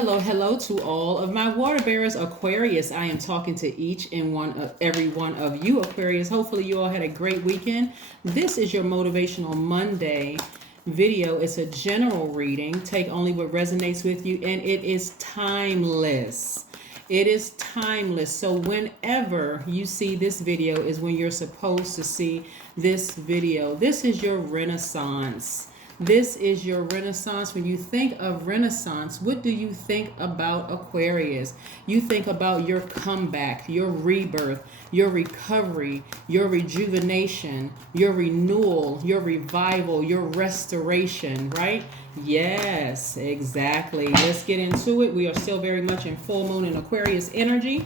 Hello to all of my water bearers, Aquarius. I am talking to each and every one of you, Aquarius. Hopefully you all had a great weekend. This is your Motivational Monday video. It's a general reading. Take only what resonates with you, and it is timeless. It is timeless. So whenever you see this video is when you're supposed to see this video. This is your Renaissance. This is your Renaissance. When you think of Renaissance, what do you think about, Aquarius? You think about your comeback, your rebirth, your recovery, your rejuvenation, your renewal, your revival, your restoration, right? Yes, exactly. Let's get into it. We are still very much in full moon and Aquarius energy.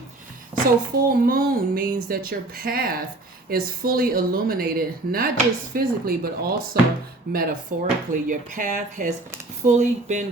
So full moon means that your path is fully illuminated, not just physically, but also metaphorically. Your path has fully been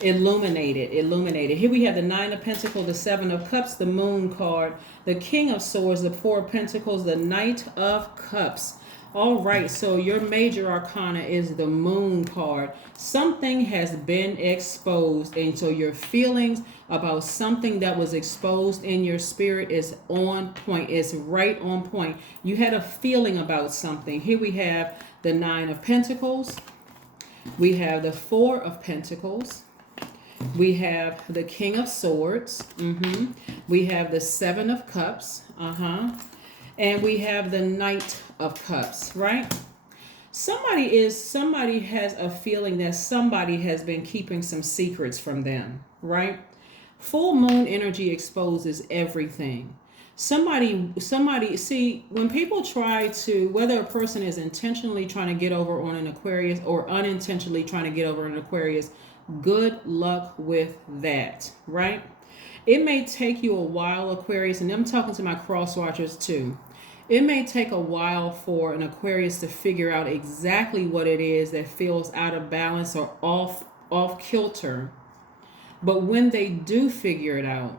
illuminated. Here we have the Nine of Pentacles, the Seven of Cups, the Moon card, the King of Swords, the Four of Pentacles, the Knight of Cups. All right, so your major arcana is the Moon card. Something has been exposed, and so your feelings about something that was exposed in your spirit is on point. It's right on point. You had a feeling about something. Here we have the Nine of Pentacles. We have the Four of Pentacles. We have the King of Swords. We have the Seven of Cups. And we have the Knight of Cups, right? Somebody has a feeling that somebody has been keeping some secrets from them, right? Full moon energy exposes everything. Somebody, see, when people try to, whether a person is intentionally trying to get over on an Aquarius or unintentionally trying to get over an Aquarius, good luck with that, right? It may take you a while, Aquarius, and I'm talking to my cross watchers too. It may take a while for an Aquarius to figure out exactly what it is that feels out of balance or off kilter. But when they do figure it out,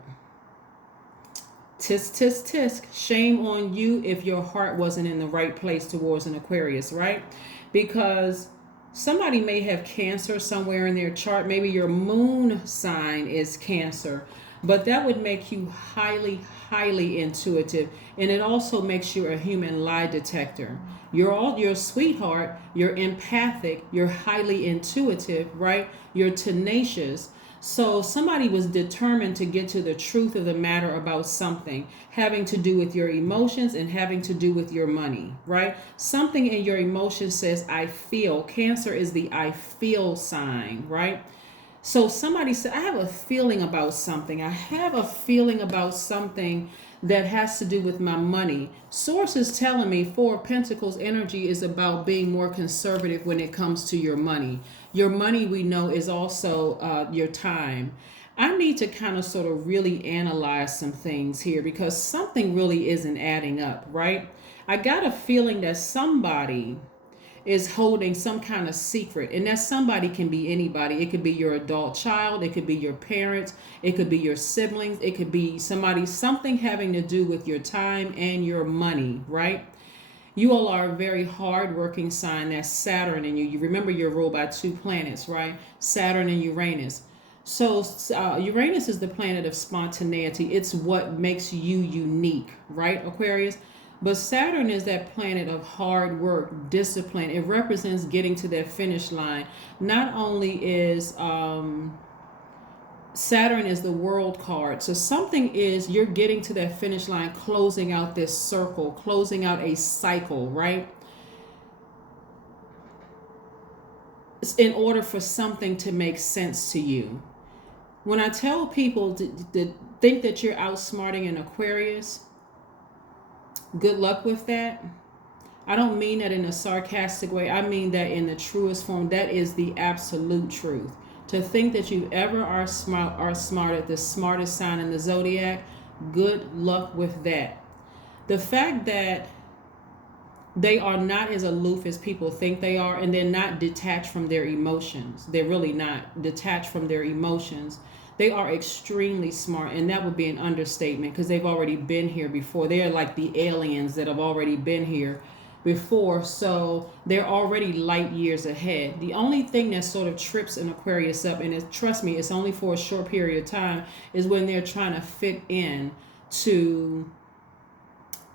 tisk, tisk, tisk, shame on you if your heart wasn't in the right place towards an Aquarius, right? Because somebody may have Cancer somewhere in their chart. Maybe your moon sign is Cancer. But that would make you highly, highly intuitive. And it also makes you a human lie detector. You're a sweetheart. You're empathic. You're highly intuitive, right? You're tenacious. So somebody was determined to get to the truth of the matter about something having to do with your emotions and having to do with your money, right? Something in your emotions says, I feel. Cancer is the I feel sign, right? So somebody said, I have a feeling about something. I have a feeling about something that has to do with my money. Sources telling me Four of Pentacles energy is about being more conservative when it comes to your money. Your money, we know, is also your time. I need to kind of sort of really analyze some things here because something really isn't adding up, right? I got a feeling that somebody is holding some kind of secret, and that somebody can be anybody. It could be your adult child, it could be your parents, it could be your siblings, it could be something having to do with your time and your money, right? You all are a very hard-working sign. That's Saturn in you. You remember you're ruled by two planets, right? Saturn and Uranus. So Uranus is the planet of spontaneity. It's what makes you unique, right, Aquarius? But Saturn is that planet of hard work, discipline. It represents getting to that finish line. Not only is Saturn is the world card. So something is you're getting to that finish line, closing out this circle, closing out a cycle, right? It's in order for something to make sense to you. When I tell people to think that you're outsmarting an Aquarius, good luck with that. I don't mean that in a sarcastic way. I mean that in the truest form. That is the absolute truth. To think that you ever are smart, the smartest sign in the zodiac, good luck with that. The fact that they are not as aloof as people think they are, and they're not detached from their emotions. They're really not detached from their emotions. They are extremely smart, and that would be an understatement because they've already been here before. They are like the aliens that have already been here. before, so they're already light years ahead. The only thing that sort of trips an Aquarius up, and trust me, it's only for a short period of time, is when they're trying to fit in to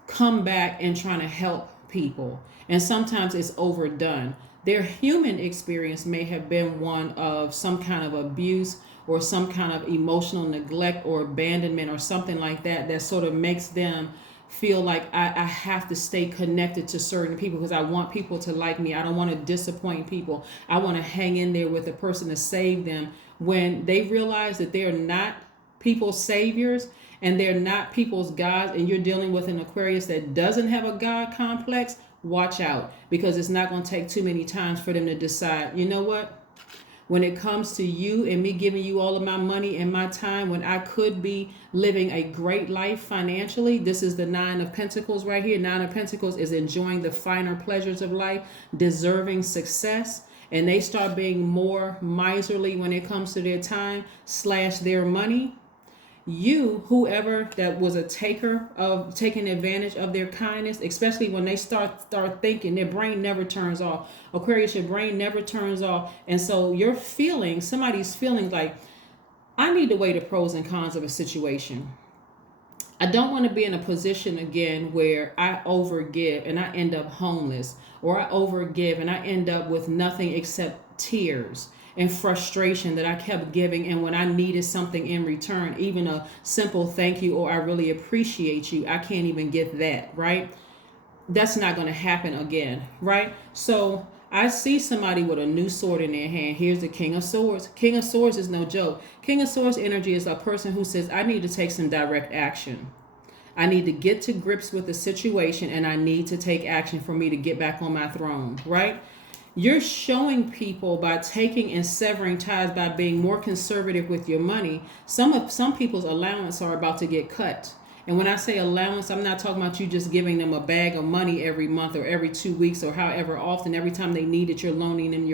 come back and trying to help people. And sometimes it's overdone. Their human experience may have been one of some kind of abuse or some kind of emotional neglect or abandonment or something like that, that sort of makes them feel like I have to stay connected to certain people because I want people to like me. I don't want to disappoint people. I want to hang in there with a person to save them. When they realize that they're not people's saviors and they're not people's gods, and you're dealing with an Aquarius that doesn't have a God complex, watch out, because it's not going to take too many times for them to decide, you know what? When it comes to you and me giving you all of my money and my time when I could be living a great life financially, this is the Nine of Pentacles right here. Nine of Pentacles is enjoying the finer pleasures of life, deserving success, and they start being more miserly when it comes to their time / their money. You, whoever that was a taker of taking advantage of their kindness, especially when they start thinking, their brain never turns off. Aquarius, your brain never turns off. And so your feelings, somebody's feeling like, I need to weigh the pros and cons of a situation. I don't want to be in a position again where I overgive and I end up homeless, or I overgive and I end up with nothing except tears and frustration that I kept giving, and when I needed something in return, even a simple thank you or I really appreciate you, I can't even get that, right? That's not going to happen again, right? So I see somebody with a new sword in their hand. Here's the King of Swords. King of Swords is no joke. King of Swords energy is a person who says, I need to take some direct action. I need to get to grips with the situation, and I need to take action for me to get back on my throne, right? You're showing people by taking and severing ties, by being more conservative with your money. Some people's allowance are about to get cut. And when I say allowance, I'm not talking about you just giving them a bag of money every month or every 2 weeks or however often. Every time they need it, you're loaning them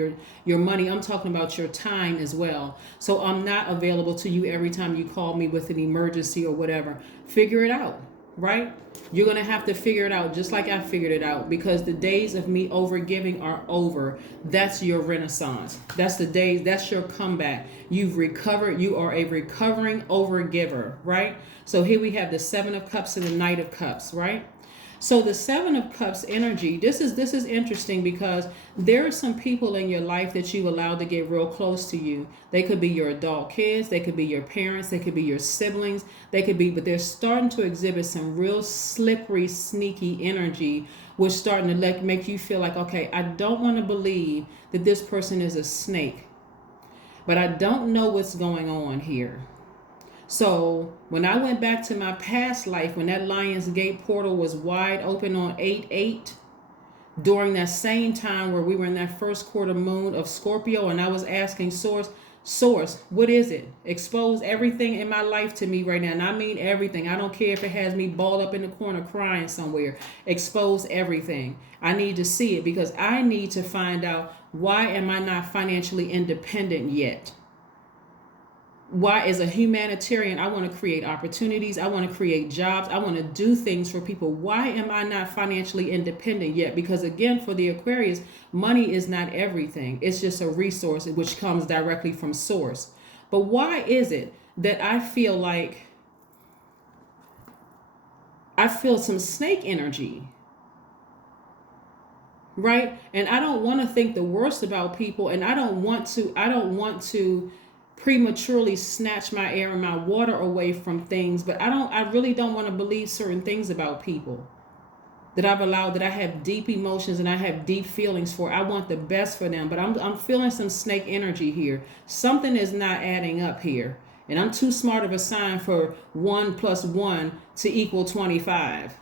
your money. I'm talking about your time as well. So I'm not available to you every time you call me with an emergency or whatever. Figure it out, right? You're going to have to figure it out just like I figured it out, because the days of me overgiving are over. That's your renaissance. That's the days, that's your comeback. You've recovered. You are a recovering overgiver, right? So here we have the Seven of Cups and the Knight of Cups, right? So the Seven of Cups energy, this is interesting because there are some people in your life that you allowed to get real close to you. They could be your adult kids, they could be your parents, they could be your siblings, they could be, but they're starting to exhibit some real slippery, sneaky energy, which starting to make you feel like, okay, I don't want to believe that this person is a snake, but I don't know what's going on here. So when I went back to my past life, when that Lion's Gate portal was wide open on 8/8, during that same time where we were in that first quarter moon of Scorpio, and I was asking Source, what is it? Expose everything in my life to me right now. And I mean everything. I don't care if it has me balled up in the corner crying somewhere. Expose everything. I need to see it because I need to find out, why am I not financially independent yet? Why, as a humanitarian, I want to create opportunities. I want to create jobs. I want to do things for people. Why am I not financially independent yet? Because again, for the Aquarius, money is not everything. It's just a resource which comes directly from source. But why is it that I feel like I feel some snake energy? Right? And I don't want to think the worst about people, and I don't want to prematurely snatch my air and my water away from things, but I really don't want to believe certain things about people that I've allowed, that I have deep emotions and I have deep feelings for. I want the best for them, but I'm feeling some snake energy here. Something is not adding up here, and I'm too smart of a sign for 1 + 1 = 25.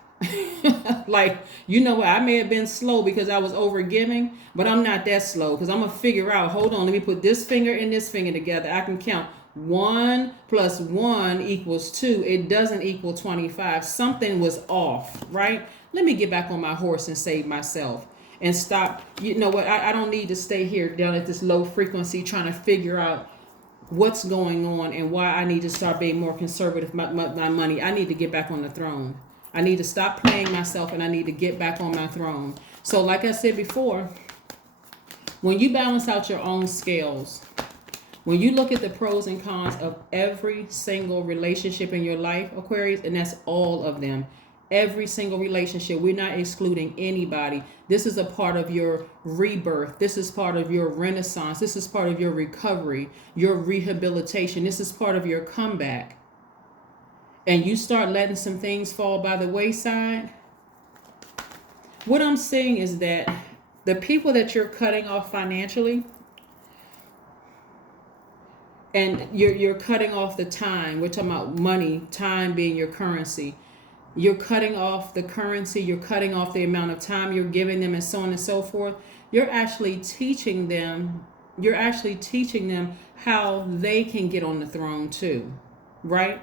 Like, you know what, I may have been slow because I was overgiving, but I'm not that slow, because I'm gonna figure out, hold on, let me put this finger and this finger together. I can count 1 + 1 = 2. It doesn't equal 25. Something was off, right? Let me get back on my horse and save myself and stop. You know what, I don't need to stay here down at this low frequency trying to figure out what's going on and why I need to start being more conservative with my money. I need to get back on the throne. I need to stop playing myself, and I need to get back on my throne. So like I said before, when you balance out your own scales, when you look at the pros and cons of every single relationship in your life, Aquarius, and that's all of them, every single relationship, we're not excluding anybody. This is a part of your rebirth. This is part of your renaissance. This is part of your recovery, your rehabilitation. This is part of your comeback. And you start letting some things fall by the wayside. What I'm saying is that the people that you're cutting off financially, and you're cutting off the time. We're talking about money, time being your currency. You're cutting off the currency. You're cutting off the amount of time you're giving them, and so on and so forth. You're actually teaching them. You're actually teaching them how they can get on the throne too, right?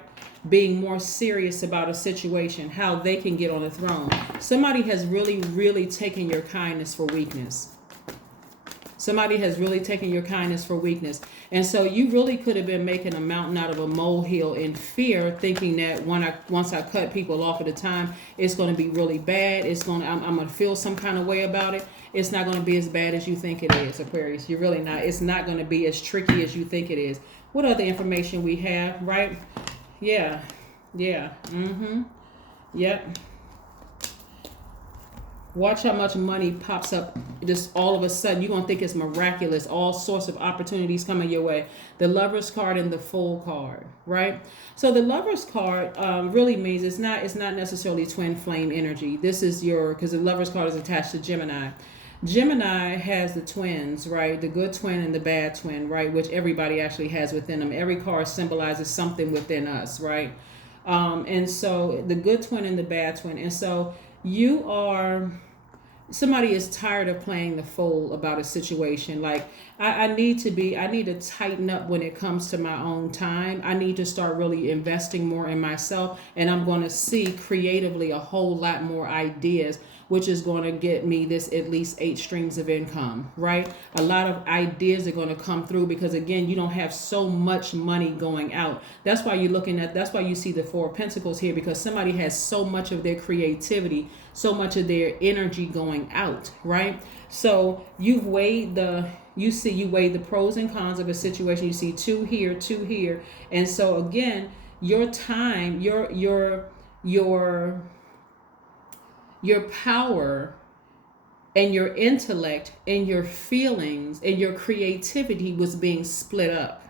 Being more serious about a situation, how they can get on the throne. Somebody has really, really taken your kindness for weakness. Somebody has really taken your kindness for weakness. And so you really could have been making a mountain out of a molehill in fear, thinking that once I cut people off at a time, it's going to be really bad. I'm going to feel some kind of way about it. It's not going to be as bad as you think it is, Aquarius. You're really not. It's not going to be as tricky as you think it is. What other information we have, right? Yeah. Yep. Watch how much money pops up just all of a sudden. You're going to think it's miraculous. All sorts of opportunities coming your way. The Lover's card and the Fool card, right? So the Lover's card really means it's not necessarily twin flame energy. This is because the Lover's card is attached to Gemini. Gemini has the twins, right? The good twin and the bad twin, right? Which everybody actually has within them. Every card symbolizes something within us, right? And so the good twin and the bad twin. And so somebody is tired of playing the fool about a situation. Like, I need to tighten up when it comes to my own time. I need to start really investing more in myself, and I'm going to see creatively a whole lot more ideas, which is going to get me this at least 8 streams of income, right? A lot of ideas are going to come through because, again, you don't have so much money going out. That's why that's why you see the 4 of Pentacles here, because somebody has so much of their creativity, so much of their energy going out, right? So you weigh the pros and cons of a situation. You see 2 here, 2 here. And so again, your time, your power and your intellect and your feelings and your creativity was being split up,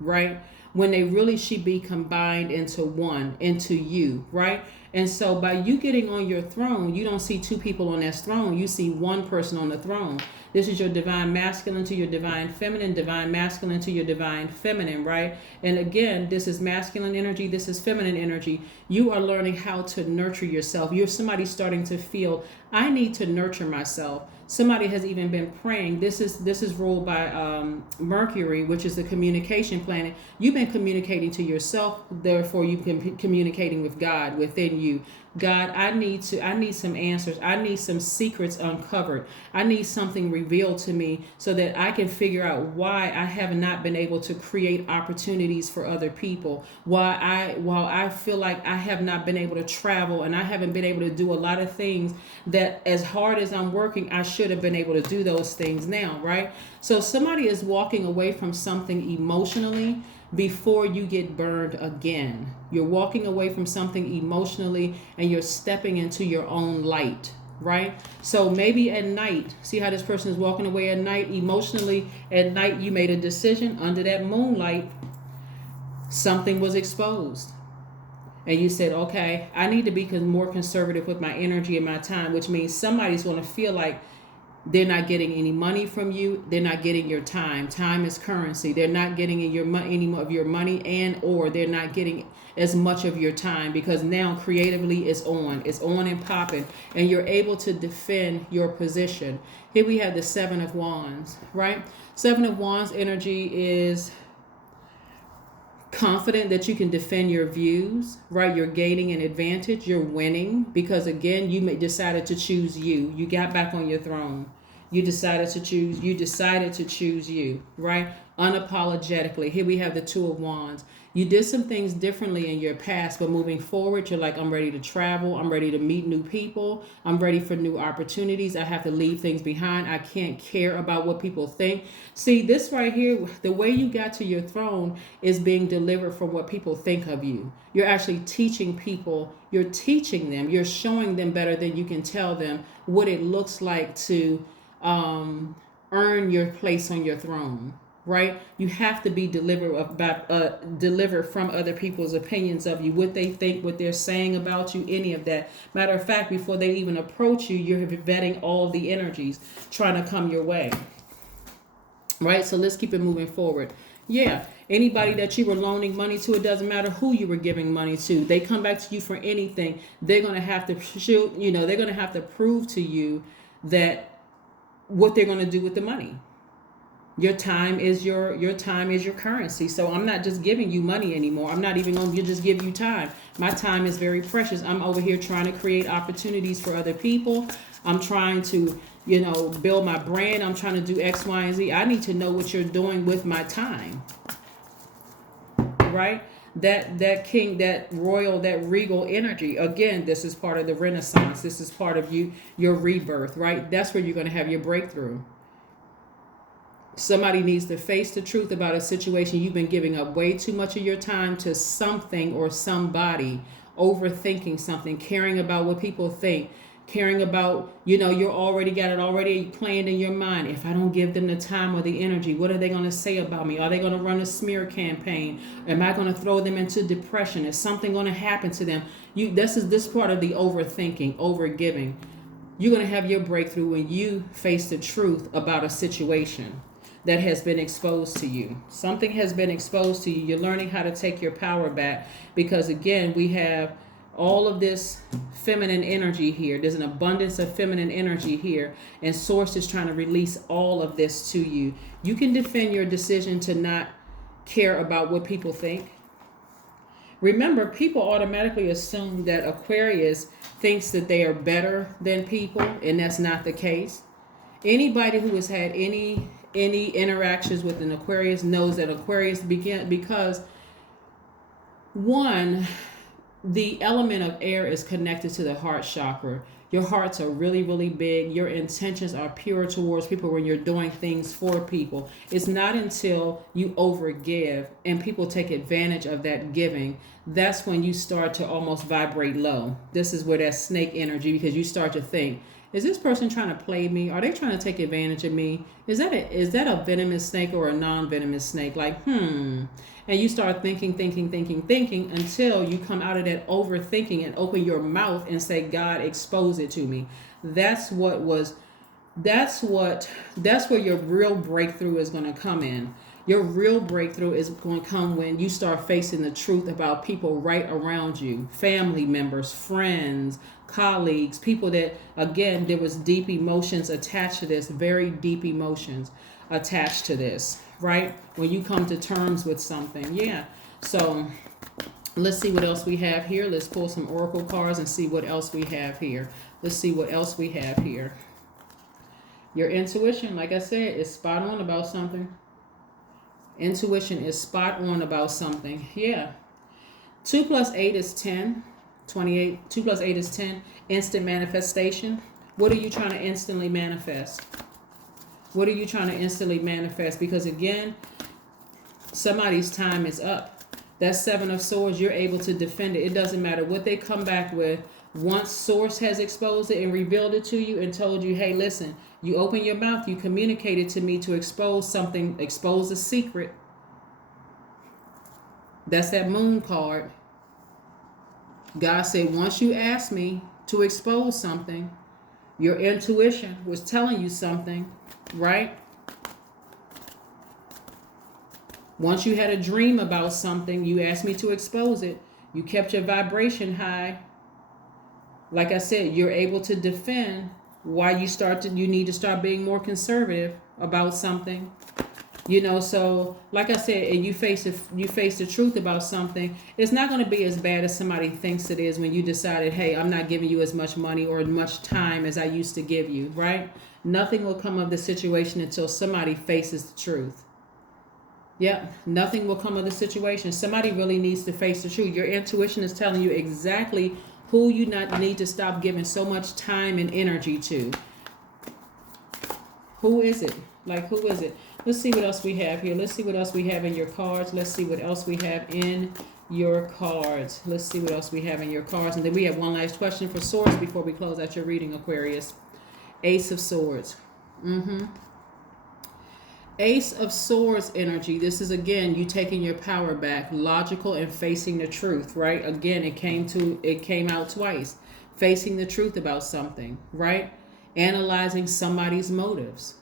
right? When they really should be combined into one, into you, right? And so by you getting on your throne, you don't see 2 people on that throne. You see 1 person on the throne. This is your divine masculine to your divine masculine to your divine feminine, right? And again, this is masculine energy. This is feminine energy. You are learning how to nurture yourself. You're somebody starting to feel, I need to nurture myself. Somebody has even been praying. This is ruled by Mercury, which is the communication planet. You've been communicating to yourself, therefore you've been communicating with God within you. God, I need some answers. I need some secrets uncovered. I need something revealed to me so that I can figure out why I have not been able to create opportunities for other people. While I feel like I have not been able to travel and I haven't been able to do a lot of things that, as hard as I'm working, I should have been able to do those things now, right? So somebody is walking away from something emotionally before you get burned again. You're walking away from something emotionally and you're stepping into your own light, right? So maybe at night, see how this person is walking away at night, emotionally at night, you made a decision under that moonlight, something was exposed. And you said, okay, I need to be more conservative with my energy and my time, which means somebody's going to feel like they're not getting any money from you. They're not getting your time. Time is currency. They're not getting any more of your money, or they're not getting as much of your time, because now creatively it's on and popping, and you're able to defend your position. Here we have the 7 of Wands, right? 7 of Wands energy is confident that you can defend your views, right? You're gaining an advantage. You're winning because, again, you decided to choose you. You got back on your throne. You decided to choose. You decided to choose you, right? Unapologetically. Here we have the Two of Wands. You did some things differently in your past, but moving forward, you're like, I'm ready to travel. I'm ready to meet new people. I'm ready for new opportunities. I have to leave things behind. I can't care about what people think. See, this right here, the way you got to your throne is being delivered from what people think of you. You're actually teaching people. You're teaching them. You're showing them better than you can tell them what it looks like to earn your place on your throne. Right? You have to be delivered from other people's opinions of you, what they think, what they're saying about you, any of that. Matter of fact, before they even approach you, you're vetting all the energies trying to come your way. Right? So let's keep it moving forward. Yeah. Anybody that you were loaning money to, it doesn't matter who you were giving money to. They come back to you for anything. They're going to have to they're going to have to prove to you that what they're going to do with the money. Your time is your currency. So I'm not just giving you money anymore. I'm not even going to just give you time. My time is very precious. I'm over here trying to create opportunities for other people. I'm trying to, build my brand. I'm trying to do X, Y, and Z. I need to know what you're doing with my time. Right? That king, that royal, that regal energy. Again, this is part of the Renaissance. This is part of your rebirth, right? That's where you're going to have your breakthrough. Somebody needs to face the truth about a situation. You've been giving up way too much of your time to something or somebody, overthinking something, caring about what people think, caring about, you're already got it already planned in your mind. If I don't give them the time or the energy, what are they going to say about me? Are they going to run a smear campaign? Am I going to throw them into depression? Is something going to happen to them? This part of the overthinking, overgiving. You're going to have your breakthrough when you face the truth about a situation that has been exposed to you. Something has been exposed to you. You're learning how to take your power back because, again, we have all of this feminine energy here. There's an abundance of feminine energy here, and Source is trying to release all of this to you. You can defend your decision to not care about what people think. Remember, people automatically assume that Aquarius thinks that they are better than people, and that's not the case. Anybody who has had any interactions with an Aquarius knows that Aquarius because one, the element of air is connected to the heart chakra. Your hearts are really, really big. Your intentions are pure towards people when you're doing things for people. It's not until you overgive and people take advantage of that giving, that's when you start to almost vibrate low. This is where that snake energy, because you start to think, is this person trying to play me? Are they trying to take advantage of me? Is that a venomous snake or a non-venomous snake? And you start thinking until you come out of that overthinking and open your mouth and say, God, expose it to me. That's where your real breakthrough is going to come in. Your real breakthrough is going to come when you start facing the truth about people right around you, family members, friends, colleagues, people that, again, there was deep emotions attached to this, very deep emotions attached to this, right? When you come to terms with something. Yeah. So let's see what else we have here. Let's pull some oracle cards and see what else we have here. Let's see what else we have here. Your intuition, like I said, is spot on about something. Intuition is spot on about something. Yeah. 2 plus 8 is 10. 28. 2 plus 8 is 10. Instant manifestation. What are you trying to instantly manifest? What are you trying to instantly manifest? Because, again, somebody's time is up. That 7 of Swords, you're able to defend it. It doesn't matter what they come back with. Once Source has exposed it and revealed it to you and told you, hey, listen, you open your mouth, you communicated to me to expose something, expose a secret. That's that Moon card. God said, once you asked me to expose something, your intuition was telling you something, right? Once you had a dream about something, you asked me to expose it. You kept your vibration high. Like I said, you're able to defend why you need to start being more conservative about something. So like I said, and you face the truth about something, it's not going to be as bad as somebody thinks it is when you decided, hey, I'm not giving you as much money or as much time as I used to give you, right? Nothing will come of the situation until somebody faces the truth. Yep, nothing will come of the situation. Somebody really needs to face the truth. Your intuition is telling you exactly who you not need to stop giving so much time and energy to. Who is it? Like, who is it? Let's see what else we have here. Let's see what else we have in your cards. Let's see what else we have in your cards. Let's see what else we have in your cards. And then we have one last question for Swords before we close out your reading, Aquarius. Ace of Swords. Ace of Swords energy. This is, again, you taking your power back, logical and facing the truth, right? Again, it came out twice. Facing the truth about something, right? Analyzing somebody's motives.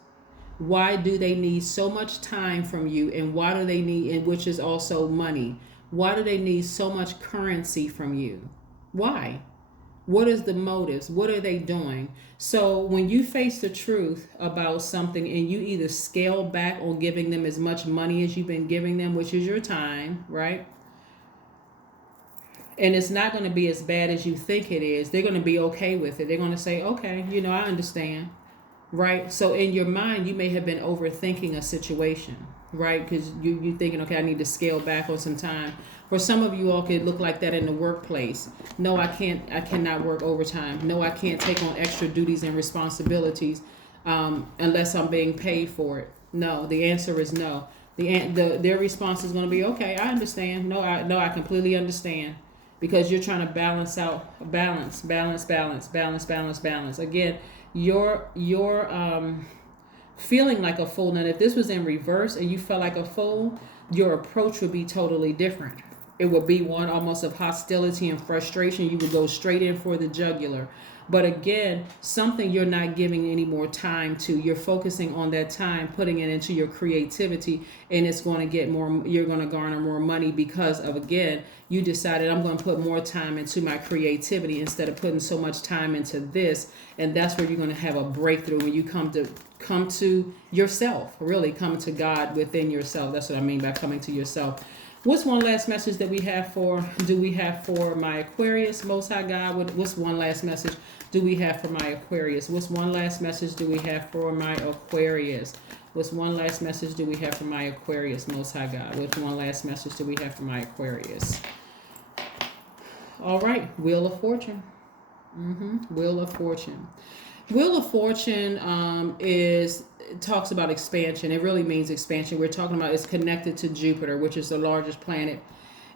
Why do they need so much time from you, and why do they need, and which is also money, why do they need so much currency from you? Why? What is the motives? What are they doing? So when you face the truth about something and you either scale back on giving them as much money as you've been giving them, which is your time, right? And it's not going to be as bad as you think it is. They're going to be okay with it. They're going to say, okay, I understand. Right? So in your mind, you may have been overthinking a situation, right? Because you're thinking, okay, I need to scale back on some time. For some of you all, could look like that in the workplace. No, I cannot work overtime. No, I can't take on extra duties and responsibilities unless I'm being paid for it. No, the answer is no. Their response is going to be, okay, I understand. No, I completely understand. Because you're trying to balance out, balance. Again, you're feeling like a fool. Now, if this was in reverse and you felt like a fool, your approach would be totally different. It would be one almost of hostility and frustration. You would go straight in for the jugular. But again, something you're not giving any more time to. You're focusing on that time, putting it into your creativity, and it's going to get more, you're going to garner more money because of, again, you decided I'm going to put more time into my creativity instead of putting so much time into this. And that's where you're going to have a breakthrough when you come to yourself, really come to God within yourself. That's what I mean by coming to yourself. What's one last message that we have for my Aquarius, Most High God? What's one last message do we have for my Aquarius? What's one last message do we have for my Aquarius? What's one last message do we have for my Aquarius, Most High God? What's one last message do we have for my Aquarius? All right, Wheel of Fortune. Wheel of Fortune. Wheel of Fortune talks about expansion. It really means expansion. We're talking about, it's connected to Jupiter, which is the largest planet.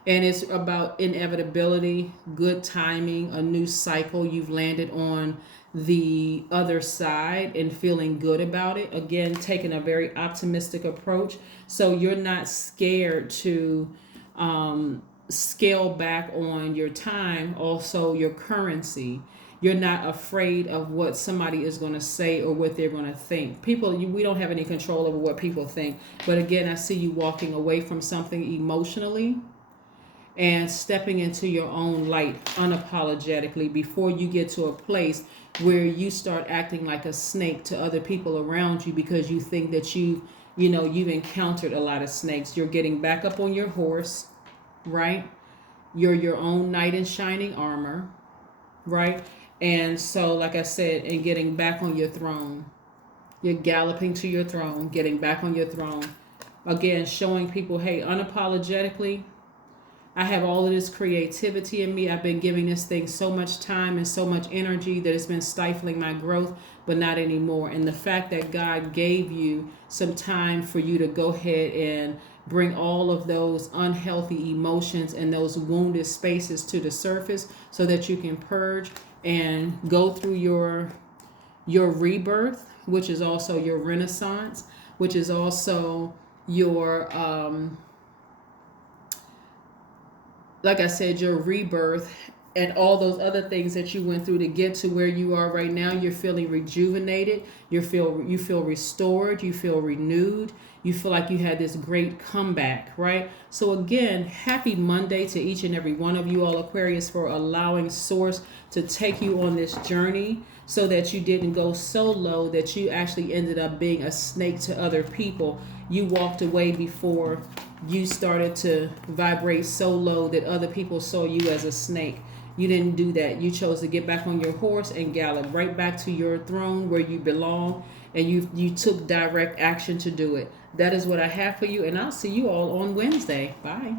And it's about inevitability, good timing, a new cycle. You've landed on the other side and feeling good about it. Again, taking a very optimistic approach. So you're not scared to scale back on your time, also your currency. You're not afraid of what somebody is going to say or what they're going to think. We don't have any control over what people think. But again, I see you walking away from something emotionally and stepping into your own light unapologetically before you get to a place where you start acting like a snake to other people around you because you think that you've encountered a lot of snakes. You're getting back up on your horse, right? You're your own knight in shining armor, right? And so, like I said, and getting back on your throne. You're galloping to your throne, getting back on your throne. Again, showing people, hey, unapologetically, I have all of this creativity in me. I've been giving this thing so much time and so much energy that it's been stifling my growth, but not anymore. And the fact that God gave you some time for you to go ahead and bring all of those unhealthy emotions and those wounded spaces to the surface so that you can purge and go through your rebirth, which is also your renaissance, which is also your like I said, your rebirth and all those other things that you went through to get to where you are right now. You're feeling rejuvenated. You feel restored. You feel renewed. You feel like you had this great comeback, right? So again, happy Monday to each and every one of you all, Aquarius, for allowing Source to take you on this journey so that you didn't go so low that you actually ended up being a snake to other people. You walked away before you started to vibrate so low that other people saw you as a snake. You didn't do that. You chose to get back on your horse and gallop right back to your throne where you belong, and you took direct action to do it. That is what I have for you, and I'll see you all on Wednesday. Bye.